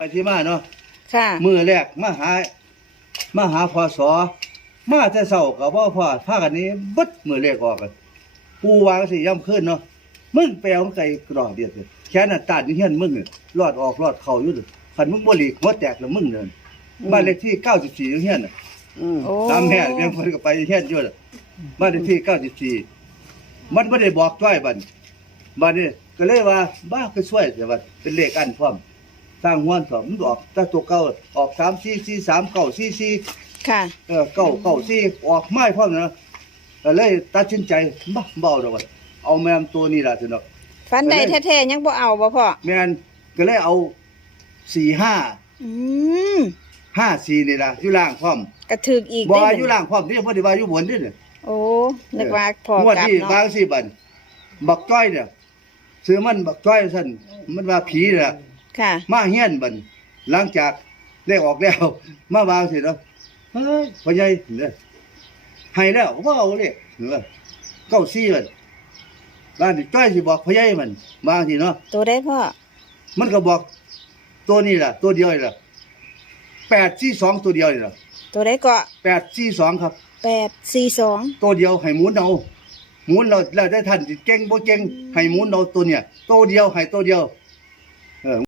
ไปที่มาเนาะ ค่ะ มือแรกมาหาพศมาแต่เช้าก็บ่พอพากันนี้เบิดมือแรกออกกันปูวางสิย่ำขึ้นเนาะมึงไปเอาไก่กรอกเดียวเลยแค่นั้นตาดนี่เฮียนมึงนี่รอดออกรอดเข้าอยู่เด้อคันมึงบ่หลีกหัวแตกแล้วมึงเดินบ้านเลขที่94อยู่เฮียนน่ะ โอ้ ตามแม่เพียงเพิ่นก็ไปเฮียนอยู่ล่ะบ้านเลขที่94มันบ่ได้บอกจ้อยบัดนี้ก็เลยว่าบ้าคือช่วยแต่ว่าเป็นเลขอันพร้อมสร้างฮ้อนพร้อมมันออกแต่ตัวเก่าออก3443 944 ค่ะ 994ออกไม้พร้อมนะก็เลยตัดสินใจเบาดอกว่าเอาแม่มตัวนี้ล่ะซั่นดอก ฟันได้แท้ๆยังบ่เอาบ่พ่อ แม่นก็เลยเอา45 อืม 54นี่ล่ะอยู่ล่างพร้อม กระถึกอีก บ่ ได้ อยู่ล่างพร้อมนี่บ่ได้ว่าอยู่บนนี่ โอ้นึกว่าพ่อก งวด ลับ ที่บา เนาะ งสิบัดบักจ้อยเนี่ยซื้อมันบักจ้อยซั่นมันว่าผีนี่ล่ะ ค่ะ มาเฮียนบัดหลังจากเลขออกแล้ว มาวางสิเนาะเฮ้ยพ่อใหญ่เด้อให้แล้วบ่เอาเลยเด้อ94บัดบ้านนี่จ้อยสิบอกพ่อใหญ่มันวางสิเนาะ ตัวได้พ่อ มันก็บอกตัวนี้ล่ะตัวเดียวนี่ล่ะ842ตัวเดียวนี่ล่ะ ตัวได้เกาะ 842ครับ 842ตัวเดียวให้หมุนเอาหมุนเราแล้วได้ท่านสิเก่งบ่เก่งให้หมุนเอาตัวเนี่ยตัวเดียวให้ตัวเดียว